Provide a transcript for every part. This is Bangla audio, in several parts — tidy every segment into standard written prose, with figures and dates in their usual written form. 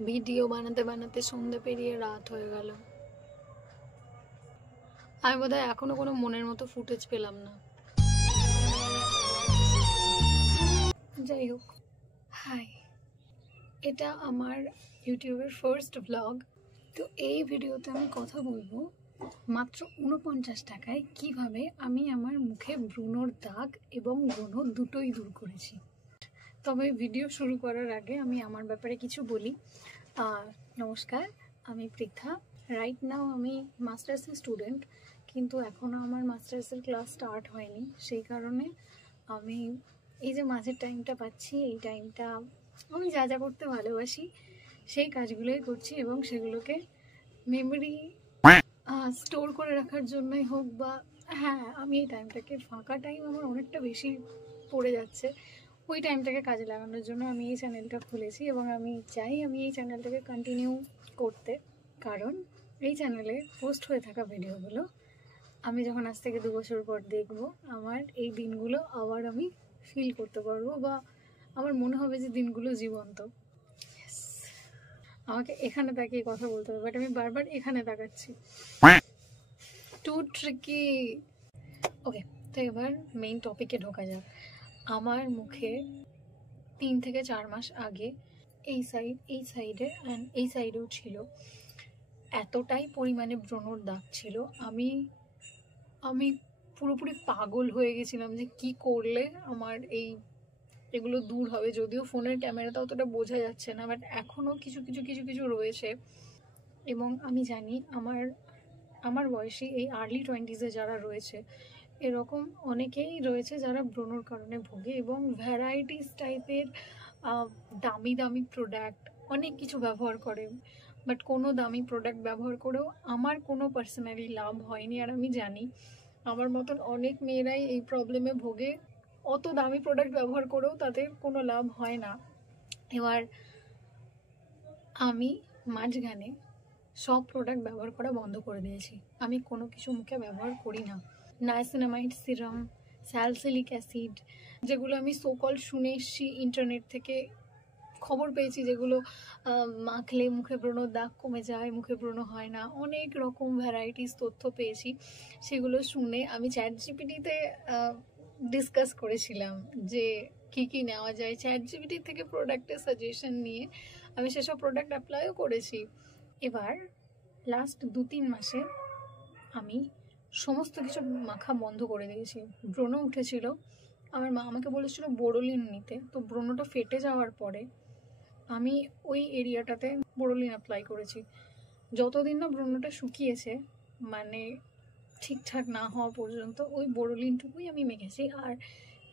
ভিডিও বানাতে বানাতে সন্ধ্যে পেরিয়ে রাত হয়ে গেল। আমি বোধহয় এখনো কোনো মনের মতো ফুটেজ পেলাম না। যাই হোক, হাই, এটা আমার ইউটিউবের ফার্স্ট ব্লগ। তো এই ভিডিওতে আমি কথা বলবো মাত্র 49 টাকায় কিভাবে আমি আমার মুখে ব্রণর দাগ এবং ব্রণ দুটোই দূর করেছি। তবে ভিডিও শুরু করার আগে আমি আমার ব্যাপারে কিছু বলি। নমস্কার, আমি পৃথা। রাইট নাও আমি মাস্টার্সের স্টুডেন্ট, কিন্তু এখনও আমার মাস্টার্সের ক্লাস স্টার্ট হয়নি। সেই কারণে আমি এই যে মাঝের টাইমটা পাচ্ছি, এই টাইমটা আমি যা যা করতে ভালোবাসি সেই কাজগুলোই করছি, এবং সেগুলোকে মেমোরি স্টোর করে রাখার জন্যই হোক বা আমি এই টাইমটাকে, ফাঁকা টাইম আমার অনেকটা বেশি পড়ে যাচ্ছে, ওই টাইমটাকে কাজে লাগানোর জন্য আমি এই চ্যানেলটা খুলেছি। এবং আমি চাই আমি এই চ্যানেলটাকে কন্টিনিউ করতে, কারণ এই চ্যানেলে পোস্ট হয়ে থাকা ভিডিওগুলো আমি যখন আজ থেকে 2 বছর পর দেখব, আমার এই দিনগুলো আবার আমি ফিল করতে পারবো, বা আমার মনে হবে যে দিনগুলো জীবন্ত। আমাকে এখানে তাকিয়ে কথা বলতে হবে, বাট আমি বারবার এখানে তাকাচ্ছি, টু ট্রিকি। ওকে, তো এবার মেইন টপিকে ঢোকা যাক। আমার মুখে 3 থেকে 4 মাস আগে এই সাইডে অ্যান্ড এই সাইডেও ছিল, এতটাই পরিমাণে ব্রণর দাগ ছিল, আমি পুরোপুরি পাগল হয়ে গেছিলাম যে কি করলে আমার এগুলো দূর হবে। যদিও ফোনের ক্যামেরাতে অতটা বোঝা যাচ্ছে না, বাট এখনও কিছু রয়েছে। এবং আমি জানি আমার বয়সী এই আর্লি 20s যারা রয়েছে, এরকম অনেকেই রয়েছে যারা ব্রণর কারণে ভোগে, এবং ভ্যারাইটিস টাইপের দামি প্রোডাক্ট অনেক কিছু ব্যবহার করে। বাট কোনো দামি প্রোডাক্ট ব্যবহার করেও আমার কোনো পার্সোনালি লাভ হয়নি। আর আমি জানি আমার মতন অনেক মেয়েরাই এই প্রবলেমে ভোগে, অত দামি প্রোডাক্ট ব্যবহার করেও তাদের কোনো লাভ হয় না। এবার আমি মাঝখানে সব প্রোডাক্ট ব্যবহার করা বন্ধ করে দিয়েছি। আমি কোনো কিছু মুখে ব্যবহার করি না। নায়াসিনামাইড সিরাম, স্যালিসিলিক অ্যাসিড, যেগুলো আমি সোকল শুনে এসেছি, ইন্টারনেট থেকে খবর পেয়েছি, যেগুলো মাখলে মুখে ব্রণ দাগ কমে যায়, মুখে ব্রণ হয় না, অনেক রকম ভ্যারাইটিস তথ্য পেয়েছি। সেগুলো শুনে আমি চ্যাটজিপিটিতে ডিসকাস করেছিলাম যে কি নেওয়া যায়। চ্যাটজিপিটি থেকে প্রোডাক্টের সাজেশন নিয়ে আমি সেসব প্রোডাক্ট অ্যাপ্লাইও করেছি। এবার লাস্ট 2-3 মাসে আমি সমস্ত কিছু মাখা বন্ধ করে দিয়েছি। ব্রণ উঠেছিল, আমার মা আমাকে বলেছিল বোরোলিন নিতে। তো ব্রণটা ফেটে যাওয়ার পরে আমি ওই এরিয়াটাতে বোরোলিন অ্যাপ্লাই করেছি। যতদিন না ব্রণটা শুকিয়েছে, মানে ঠিকঠাক না হওয়া পর্যন্ত, ওই বোরোলিনটুকুই আমি মেখেছি। আর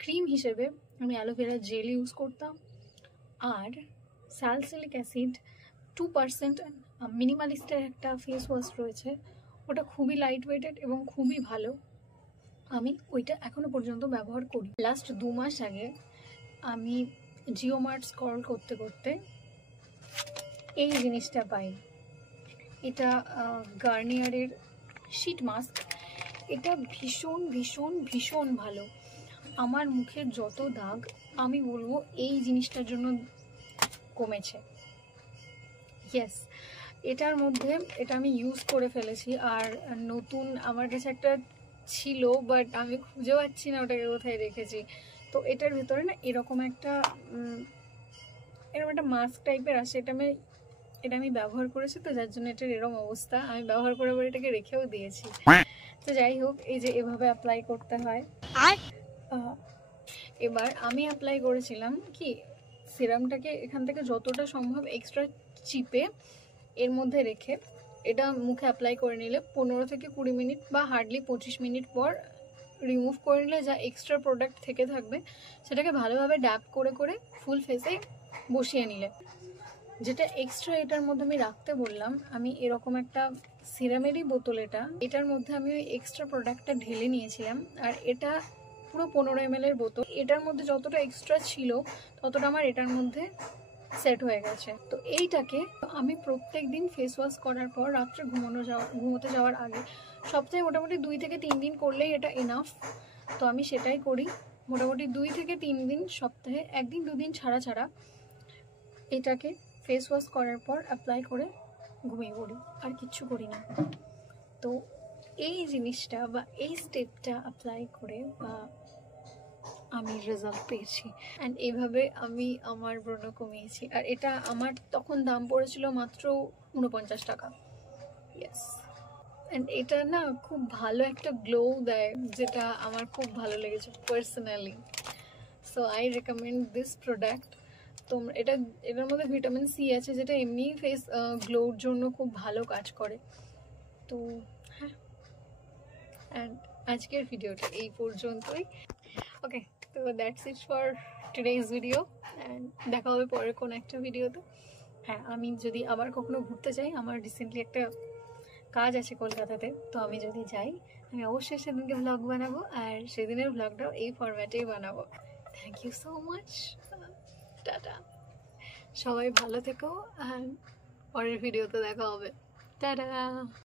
ক্রিম হিসেবে আমি অ্যালোভেরা জেল ইউজ করতাম, আর স্যালিসিলিক অ্যাসিড 2% মিনিমালিস্টের একটা ফেস ওয়াশ রয়েছে, ওটা খুবই লাইট ওয়েটেড এবং খুবই ভালো। আমি ওইটা এখনো পর্যন্ত ব্যবহার করি। লাস্ট 2 মাস আগে আমি জিও মার্ট স্ক্রল করতে করতে এই জিনিসটা পাই। এটা গার্নিয়ারের শীট মাস্ক। এটা ভীষণ ভীষণ ভীষণ ভালো। আমার মুখের যত দাগ, আমি বলবো এই জিনিসটার জন্য কমেছে। ইয়েস, এটার মধ্যে এটা আমি ইউজ করে ফেলেছি। আর নতুন আমার কাছে একটা ছিল, বাট আমি খুঁজে পাচ্ছি না ওটাকে কোথায় রেখেছি। তো এটার ভিতরে না এরকম একটা মাস্ক টাইপের আসে। এটা আমি ব্যবহার করেছি, তো যার জন্য এটার এরকম অবস্থা। আমি ব্যবহার করে এটাকে রেখেও দিয়েছি। তো যাই হোক, এই যে এভাবে অ্যাপ্লাই করতে হয়। এবার আমি অ্যাপ্লাই করেছিলাম কি, সিরামটাকে এখান থেকে যতটা সম্ভব এক্সট্রা চিপে এর মধ্যে রেখে এটা মুখে অ্যাপ্লাই করে নিলে 15 থেকে 20 মিনিট বা হার্ডলি 25 মিনিট পর রিমুভ করে নিলে যা এক্সট্রা প্রোডাক্ট থেকে থাকবে সেটাকে ভালোভাবে ড্যাপ করে করে ফুল ফেসে বসিয়ে নিলে, যেটা এক্সট্রা এটার মধ্যে আমি রাখতে বললাম, আমি এরকম একটা সিরামেরই বোতল, এটার মধ্যে আমি ওই এক্সট্রা প্রোডাক্টটা ঢেলে নিয়েছিলাম। আর এটা পুরো 15 ml এর বোতল। এটার মধ্যে যতটা এক্সট্রা ছিল ততটা আমার এটার মধ্যে সেট হয়ে গেছে। তো এইটাকে আমি প্রত্যেক দিন ফেস ওয়াশ করার পর রাত্রে ঘুমোতে যাওয়ার আগে সপ্তাহে মোটামুটি 2 থেকে 3 দিন করলেই এটা এনাফ। তো আমি সেটাই করি, মোটামুটি 2 থেকে 3 দিন, সপ্তাহে 1 দিন 2 দিন ছাড়া এটাকে ফেস ওয়াশ করার পর অ্যাপ্লাই করে ঘুমিয়ে পড়ি, আর কিচ্ছু করি না। তো এই জিনিসটা বা এই স্টেপটা অ্যাপ্লাই করে বা আমি রেজাল্ট পেয়েছি, অ্যান্ড এইভাবে আমি আমার ব্রণ কমিয়েছি। আর এটা আমার তখন দাম পড়েছিল মাত্র 49 টাকা। ইয়েস, অ্যান্ড এটা না খুব ভালো একটা গ্লো দেয়, যেটা আমার খুব ভালো লেগেছে personally. So I recommend this product. তোমরা এটার মধ্যে ভিটামিন সি আছে, যেটা এমনি ফেস গ্লোর জন্য খুব ভালো কাজ করে। তো হ্যাঁ, অ্যান্ড আজকের ভিডিওটা এই পর্যন্তই। ওকে, তো that's it for today's video, and দেখা হবে পরের কোনো একটা ভিডিওতে। হ্যাঁ, আমি যদি আবার কখনো ঘুরতে যাই, আমার রিসেন্টলি একটা কাজ আছে কলকাতাতে, তো আমি যদি যাই আমি অবশ্যই সেদিনকে ব্লগ বানাবো, আর সেদিনের ব্লগটাও এই ফরম্যাটেই বানাবো। Thank you so much, tata. সবাই ভালো থেকো, আর পরের ভিডিওতে দেখা হবে। টাটা।